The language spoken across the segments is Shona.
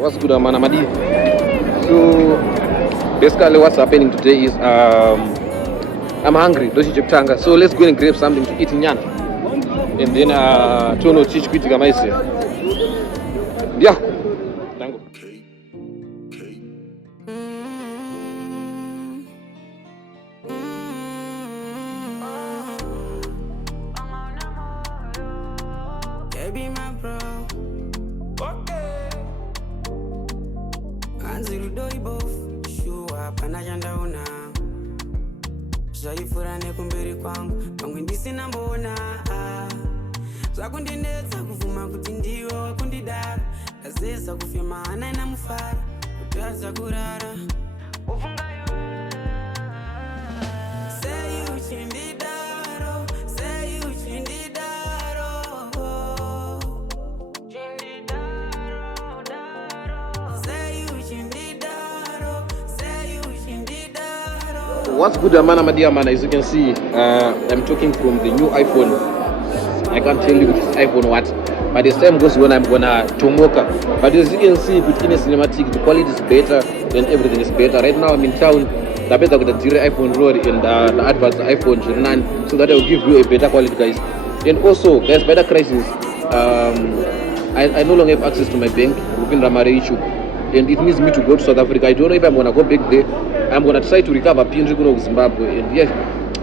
What's good, man? Amadi. So basically what's happening today is I'm hungry, so let's go and grab something to eat in Yan. And then Tono teach Kwiti Gamaise. Yeah. Thank you. Be my bro. Okay. Anziru doi bof. Shua panajanda una. Zaifura nekumberi kwangu. Pangu ndisi nambona. Zakundinetsa kuvuma kuti ndiwo wakundidara. Ndazesa kufema ana ina mufara. Kutaza kurara. Ufunga iwe. Say you chindidaro. Say you chindidaro. What's good, man? Amadi, man. As you can see, I'm talking from the new iPhone. I can't tell you which is iPhone what, but as time goes on, I'm gonna tomoka. But as you can see, within a cinematic, the quality is better and everything is better. Right now, I'm in town. The better with the iPhone road and the advanced iPhone 9, so that I will give you a better quality, guys. And also, guys, by the crisis, I no longer have access to my bank within Ramare issue, and it needs me to go to South Africa. I don't know if I'm gonna go back there. I'm gonna try to recover PNG to Zimbabwe, and yes,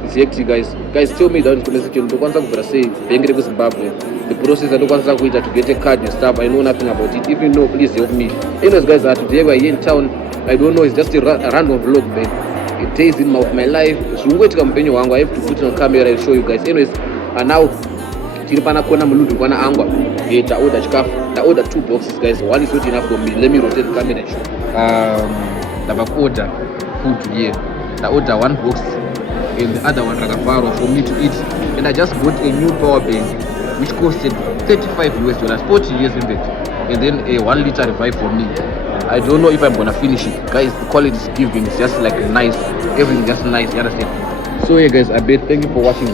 it's hectic, guys. Guys, tell me down in the comment section. Don't want to say bank to Zimbabwe. The process I don't want to get a card and stuff. I know nothing about it. If you know, please help me. Anyways, guys, today we're here in town. I don't know. It's just a random vlog, man. It days in my life. So I'm going to company wangu. I have to put it on camera and show you guys. Anyways, and now Tiripana kona muludu kona angwa. Ta order chikafu. I order 2 boxes, guys. One is not enough for me. Let me rotate the camera and show. The order food here. I order 1 box and the other one Ragafaro for me to eat. And I just bought a new power bank which costed $35, 40 years in it. And then a 1 liter revive for me. I don't know if I'm gonna finish it, guys. The quality is giving, it's just like nice, everything just nice, you understand? So yeah, guys, I bet thank you for watching.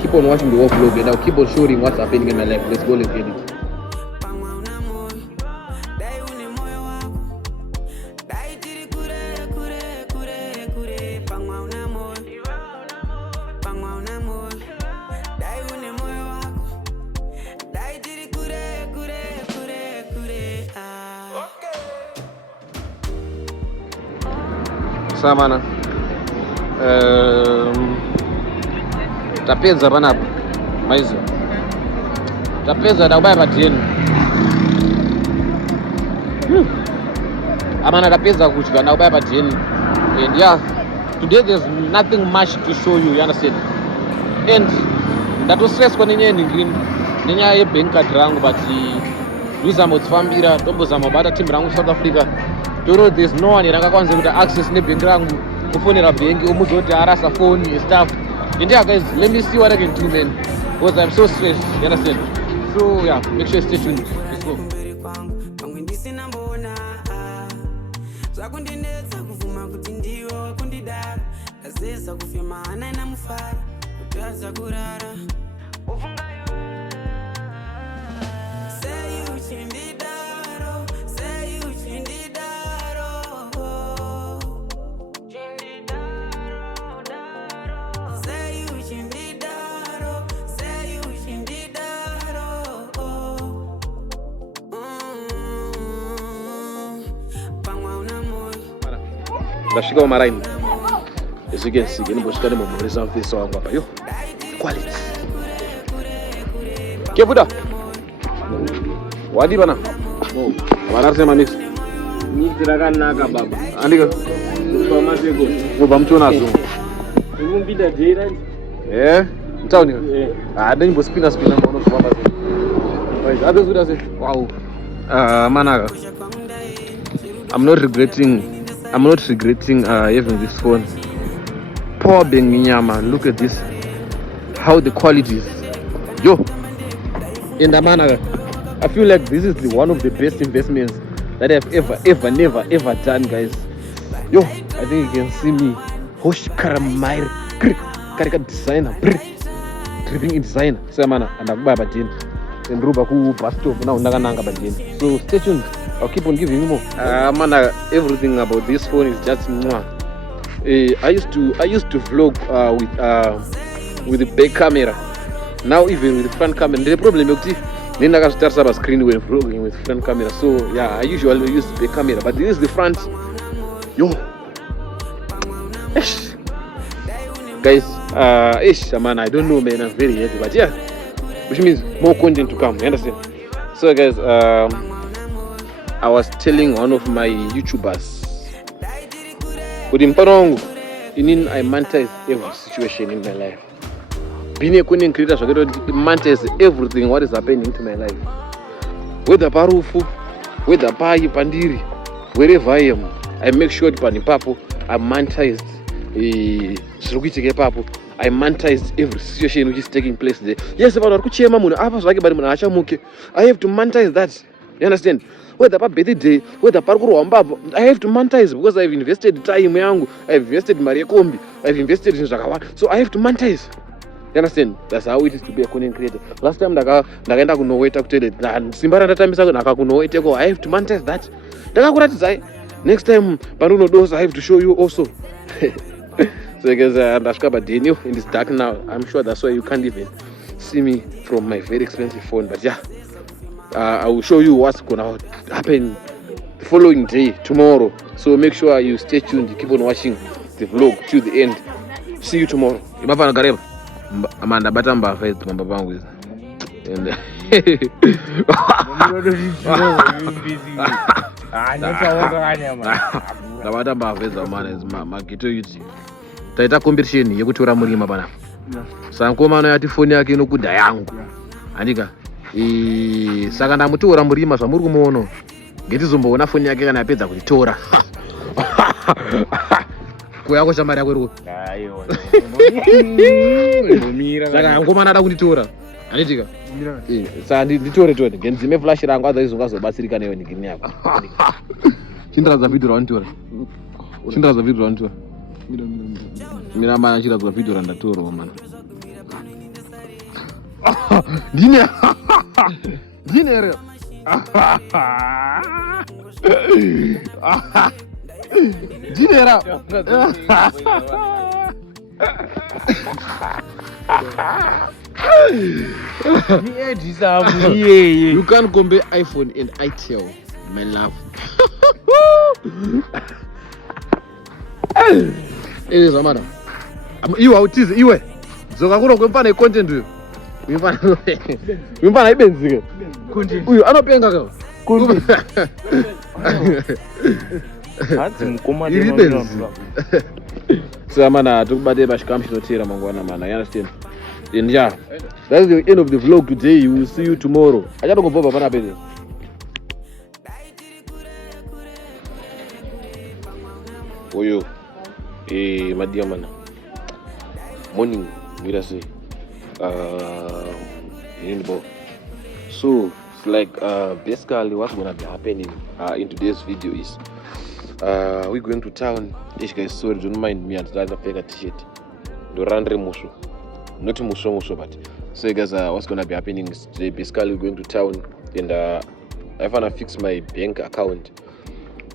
Keep on watching the whole vlog and I'll keep on showing what's happening in my life. Let's go, let's get it. Samana tapedza panapa maizo tapedza takubaya pateni amana tapedza kudya ndakubaya pateni. And yeah, today there's nothing much to show you, you understand? And ndatostresswa nenyaya yebank card rangu, but ndozama kudzifambira tombozama kubata team rangu South Africa. There's no one rakakwanisa kuita access nebhengi rangu kufonera bhengi omuzoti arasa phone and stuff. And yeah, guys, let me see what I can do, man, because I'm so stressed, you understand? So yeah, make sure you stay tuned. Let's go. Ndashika umaraini. As you can see, ndimboshika nemumhoresa mufeso wangu apa. Yo, quality. Kebuda. Wadi bana. Oh, varasema misi. Misi rakanaka baba. Andika. Mama seko. Ngoba mthonazo. Ngumbida jera. Mtauni. Ndimbospina mbona kubamba zeni. Right, others would say, wow. Manaka. I'm not regretting having this phone. Power bank nyama. Look at this. How the quality is. Yo. In the manner, I feel like this is one of the best investments that I've ever done, guys. Yo, I think you can see me hosh karamair karika designer dripping in designer samana andakubaya bajeni ndruba ku bus stop now ndakananga bajeni. So stay tuned, I'll keep on giving you more. Man, everything about this phone is just mwah. I used to vlog with the back camera. Now even with the front camera, the problem is then I start up a screen when vlogging with front camera. So yeah, I usually use the back camera, but this is the front. Yo, guys, man, I don't know, man. I'm very happy, but yeah, which means more content to come. You understand? So guys, I was telling one of my YouTubers, with Imparong, I monetize every situation in my life. Being a content creator, so I monetize everything what is happening to my life. Whether parufu, whether pai pandiri, wherever I am, I make sure pani papo, I monetize papo. I monetize every situation which is taking place there. Yes, I have to monetize that. You understand? Whether birthday, whether I have to monetize because I've invested time, I've invested Maria Kombi, I've invested in Zakawa, so I have to monetize. You understand? That's how it is to be a content creator. Last time, I have to monetize that. Next time, Paruno does, I have to show you also. So guys, in this dark now, I'm sure that's why you can't even see me from my very expensive phone. But yeah, I will show you what's gonna happen the following day, tomorrow. So make sure you stay tuned, keep on watching the vlog till the end. See you tomorrow. Amanda Batamba face mamba bangu hizo. And Batamba face amana makito yuti. Taita competition yekutora murima bana. Sankomano yati phone yake inokuda yangu. Andika saka ndamutora murima zvamuri kumuono. Ngetizomboona phone yake kana yapedza kuitora. Kuyako shamari yako iri. Aiwa. Saka angomana ada kunditora. Anitika? Saka nditore tone. Ngenzime flash rangu azobatsirika nayo nigini yako. Chindaza video rauntora. Mina mana chira kwa video randatora mana. Dine re. Dinera. You can't compare iPhone and iTel, my love. Zamana. Iwe autize iwe. Zokakura kwempana content uyo. Wimpana ibenzike. Content. Uyo anopenga ka. Content. Hati mkomade mwana. So man, tukubate bashkamshotira mangwana man. You understand? And yeah, that's the end of the vlog today. You will see you tomorrow. I just go for bana beze. Oyo. Madia man. Morning, mira say. So it's like basically what's gonna be happening in today's video is we're going to town. This guys, sorry, don't mind me and that a t-shirt. Do randre muso. Not muso, but so guys, what's gonna be happening is today basically we're going to town and I wanna fix my bank account.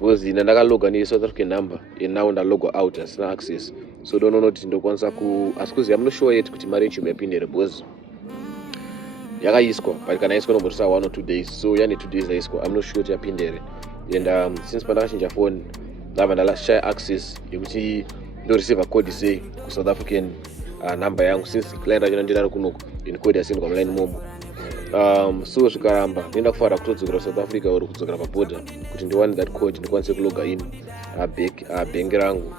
Was in another logo and South African number and now the logo out as no access. So don't know nothing to kwanza ku askuzi. I'm not sure yet kuti marriage may be there because yaga isko but can I isko no more 1 or 2 days. So yani 2 days isko. I'm not sure to happen there. And since panashin your phone now and last share access you will see don't receive a code say South African number yangu since client ajana kuno in code yasin kwa line momo. So zvikaramba nenda kufara kutodzokera South Africa uri kudzokera paborder kuti ndiwane that code ndikwanise kuloga in bank rangu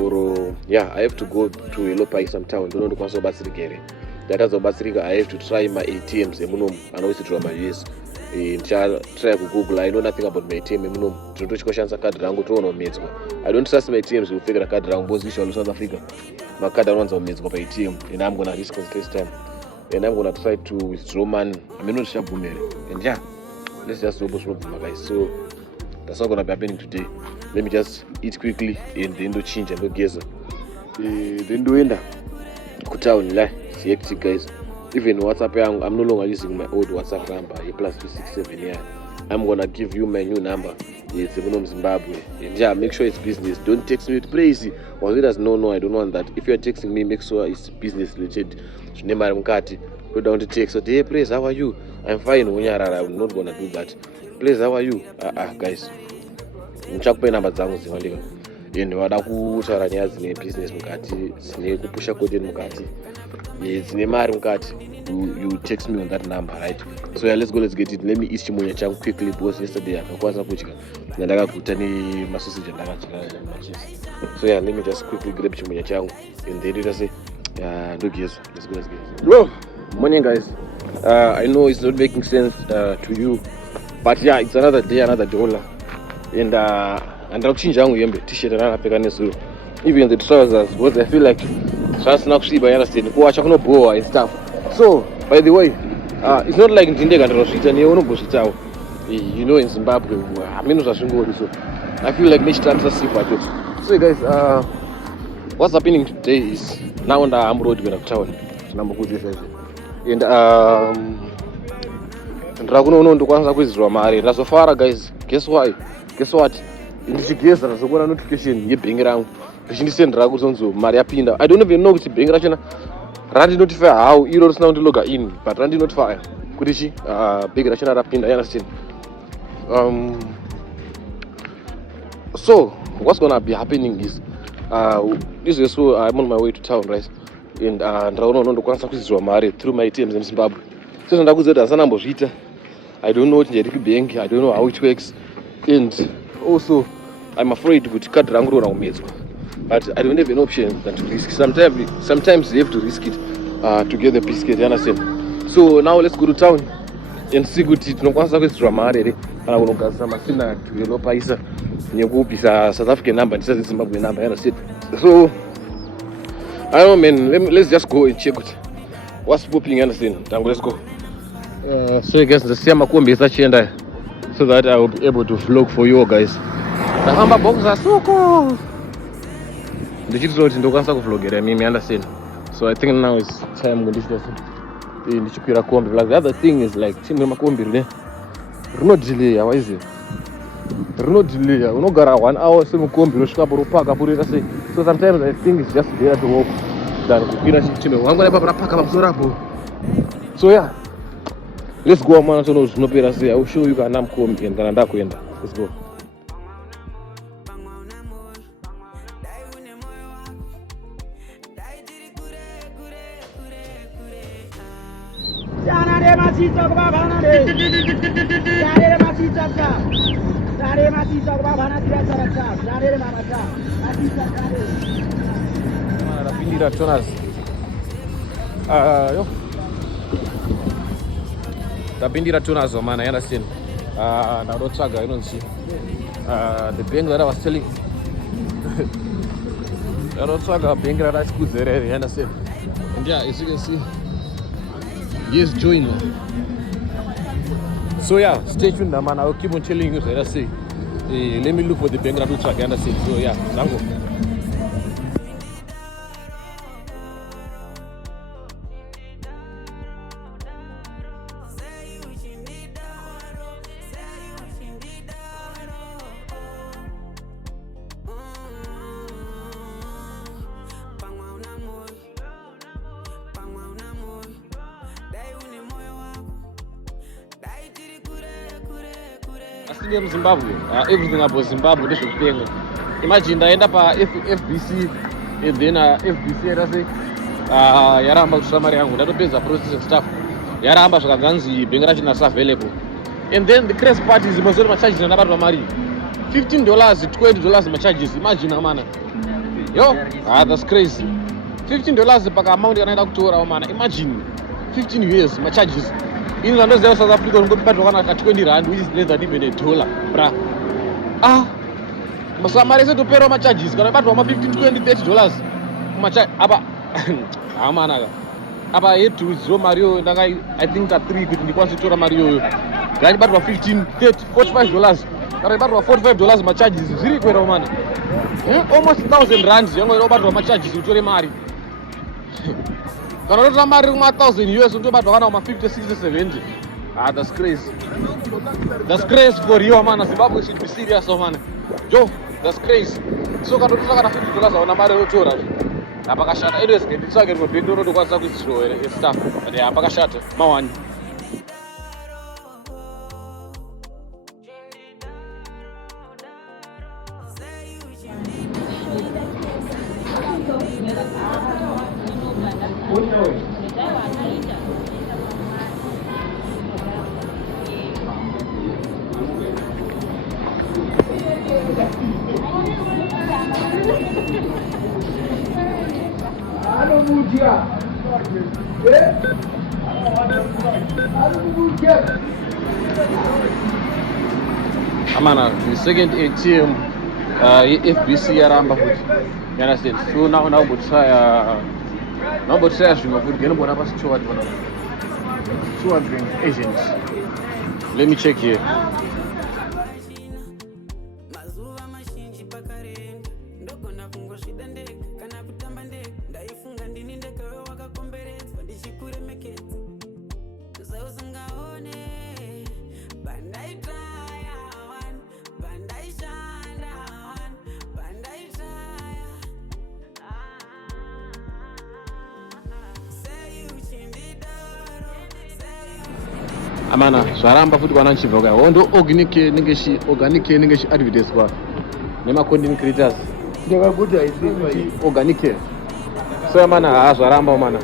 or yeah I have to go to a local some town ndono ndikwanise kubatsirikere data zobatsirika I have to try my ATMs emunomu anowisitwa my US try ku Google. I know nothing about my ATM emunomu ndinotochikoshandisa card rangu toona umedzwa. I don't trust my ATMs to figure card rangu because usually South Africa my card anwanza umedzwa pa ATM and I'm gonna risk this time. And I'm gonna try to withdraw money. I mean, not sharp women. And yeah, let's just robo my guys. So that's not gonna be happening today. Let me just eat quickly and then do change and do gazer. then ndoenda kutown la it's hectic guys. Even WhatsApp yangu, I'm no longer using my old WhatsApp number, +267 here. I'm gonna give you my new number. It's from Zimbabwe. And yeah, make sure it's business. Don't text me with praise. Or it does no, I don't want that. If you're texting me, make sure it's business legit. Go down to text. So, hey, praise, how are you? I'm fine. I'm not gonna do that. Praise, how are you? Guys. Mchakpe number zangu ziwandika. And wada kutaura nyaya dzine business mukati, dzine kupusha content mukati, dzine mari mukati. You text me on that number, right? So yeah, let's get it. Let me eat chimunya changu quickly because yesterday akakwanza kudya ndakaguta ne masausage ndakadya machisi. So yeah, let me just quickly grab chimunya changu and then let's say ndogeza. Let's get it. Bro, morning guys. I know it's not making sense to you, but yeah, it's another day, another dollar. And ndakuchinja yangu yembe t-shirt ndakapfeka nezuro. Even the trousers, because I feel like zvasina kusviba, you understand, kuwacha kunobhowa and stuff. So, by the way, it's not like ndindega ndinozviita newe unombozviitawo. You know, in Zimbabwe, hameno zvazvingori, so I feel like nechitambisa sifa to. So guys, what's happening today is now I'm road kuenda kutown. Ndinambokudzisa izvi. And ndira kuno ndokwanisa kuidzirwa mari. Ndazofara guys. Guess what? Ndichigeza ndazokuona notification yebhengi rangu. Richindisendera kuzonzo mari yapinda. I don't even know kuti bhengi rachona randi notify how iro risina kundiloga in, but randi notify kuti chi bhengi rachona rapinda, you understand? So what's gonna be happening is so I'm on my way to town, right? And ndaona ndokwanisa kuidzirwa mari through my ATMs in Zimbabwe. So ndakudzira kuti asanambozviita. I don't know what ndiri kubank, I don't know how it works. And also I'm afraid kuti card rangu rona kumedzwa. But I don't have an option than to risk. Sometimes you have to risk it to get the biscuit, you understand? So now let's go to town and see kuti tinokwanisa kuidzirwa mari here kana kunogadzira masina developaisa nekupisa South African number ndisati Zimbabwe number, you understand? So I don't know, man, let's just go and check it. What's popping, you understand? Tango, let's go. So guys, the same makombi achienda so that I will be able to vlog for you guys. Ndahamba box asoko. Ndichitira kuti ndokwanisa kuvlogera mimi, understand? So I think now it's time ndichikwira kombi. Like the other thing is like chimwe makombi rine delay, how is it? Delay. Unogara 1 hour semukombi rosvika poropaka porita sei. So sometimes I think it's just better to walk than kukwira chimwe. Wangu nepa parapaka pamusoro apo. So yeah. Let's go man, so zvinopera sei. I will show you kana mukombi and kana ndakuenda. Let's go. Rapindira tonas. Yo. Rapindira tonas man, I understand. Now don't tag, I don't see. The bank that I was telling. I don't tag a bank that I school there, you understand? And yeah, as you can see, yes, join. So yeah, stay tuned, man. I will keep on telling you. So let's see. Let me look for the bank that track. You understand? So yeah, Zango. In Zimbabwe, everything about Zimbabwe is thing. Imagine I end up FBC and then FBC rase yaramba kusamari yangu ndatopedza process and stuff yaramba zvakazanzi bhengi racho nasa available. And then the crazy part is mazori macharges ndabatwa mari $15, $20 macharges. Imagine amana. Yo, that's crazy. $15 paka amount yanaenda kutora amana. Imagine 15 years macharges. In London, South Africa, we got at 20 rand, which is less than even $1, bruh. Somebody said to pay all my charges. Got about $15, $20, $30. Aba 8 to zero Mario, I think that 3 could be considered Mario. Got about $15, $30, $45. Got about $45 my charges. Really great money. Almost 1,000 rands. You're going to over charges to the money. Can I not marry 1,000 US into about 50, 60, 70? That's crazy. That's crazy for you, man. Zimbabwe should be serious, man. Joe, that's crazy. So can you talk $50 on a matter of $200? Apakashata. Anyways, it's like we're doing the ones that we show and stuff. But yeah, Apakashata. Mawan. Amana, the second ATM, FBC Aramba. You understand? So now we'll try. Now we'll try. We're going to have 200 agents. Let me check here. Amana, zvaramba futi kana nchibva kai wondo organic ningeshi advertise kwa nema content creators ndakakuta isi organic so amana zvaramba mana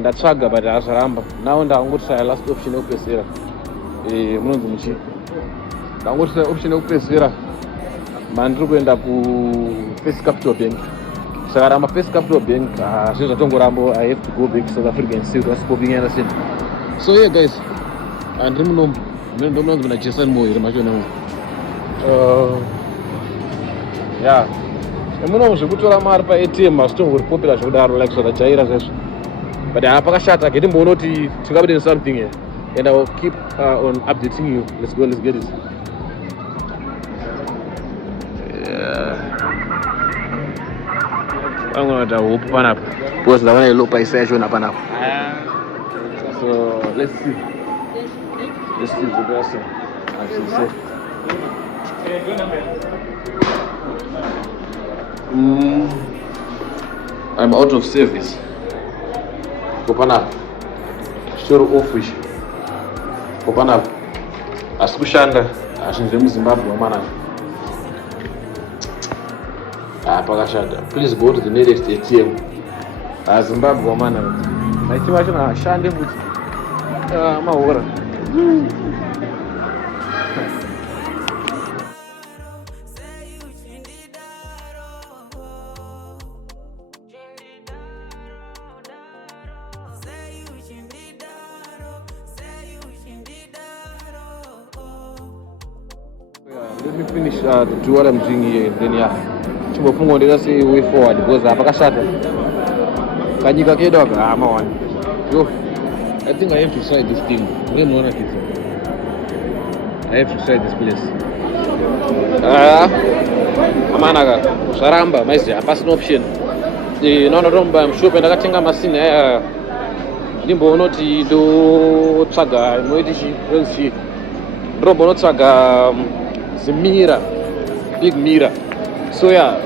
ndatsvaga but zvaramba now ndangotry last option yekupesera munonzi muchi ndangotry option yekupesera mandiri kuenda ku First Capital Bank saka ramba First Capital Bank zvinhu zvatongorambo I have to go back to South Africa and see what's popping in. So yeah guys, and I'm not just more yeah. I'm not sure what I'm at by ATM. I'm still popular. So that like so the Jaira says, but I have a shot. I get him monoti to cover in something here, and I will keep on updating you. Let's go. Let's get it. Yeah. I'm gonna open up because the one I look by session open up. So let's see. This is the best thing, I should say. I'm out of service. Open up. Sure office. Open up. Askushanda. Ashinzemu Zimbabwe, man. Pakashanda. Please go to the nearest ATM. Zimbabwe, man. I think I should shande with my water. Let me finish to do what I'm doing here, then yeah. Let's say way forward because Pakashata. Can you get dog? I'm on. Yo. I think I have to try this thing. I have to try this place. Amanaga, Saramba, my personal option. The non-rumba, I'm sure, and I think I'm a sinner. Limbo not do Saga, Moedishi, will see. Robo not Saga, the mirror, big mirror. So, yeah,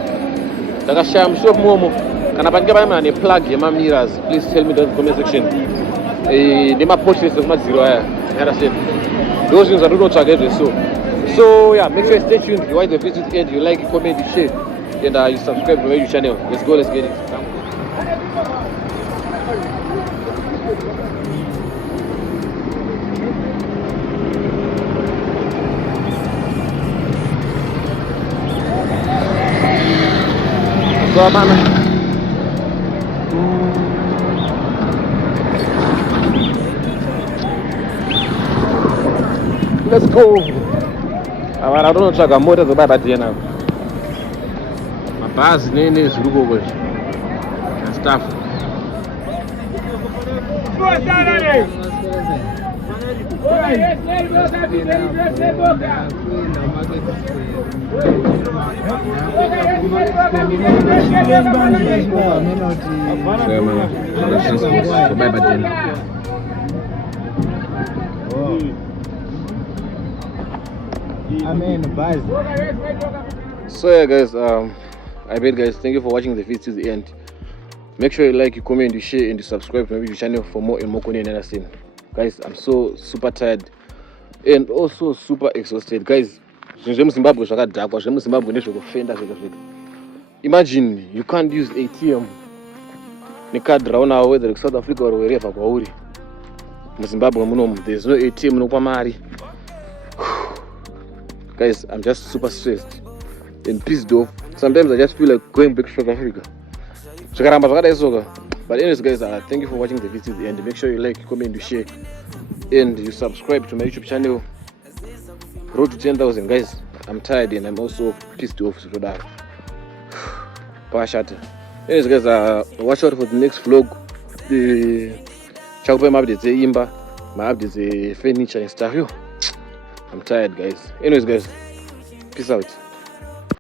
I'm sure Momo. Can I get my plug your mirrors? Please tell me in the comment section. The map portraits of my zero. Those things I do not target so yeah, make sure you stay tuned. You watch the video end, you like, you comment, you share, and you subscribe to my YouTube channel. Let's go, let's get it. So man, let's go. I don't know if I'm more than the Bible now. My boss name is Rugo and stuff. So yeah guys, I bet guys, thank you for watching the video to the end. Make sure you like, you comment, you share, and you subscribe to my YouTube channel for more and more content and understand. Guys, I'm so super tired and also super exhausted. Guys, Zimbabwe, imagine you can't use ATM. The card around now, whether it's South Africa or wherever. Zimbabwe, there's no ATM, no Pamari. Guys, I'm just super stressed and pissed off. Sometimes I just feel like going back to South Africa. But anyways guys, thank you for watching the video to the end. Make sure you like, comment, you share, and you subscribe to my YouTube channel. Road to 10,000 guys. I'm tired and I'm also pissed off. So that anyways guys, watch out for the next vlog. The my updates, my updates, furniture and stuff. I'm tired guys. Anyways guys, peace out.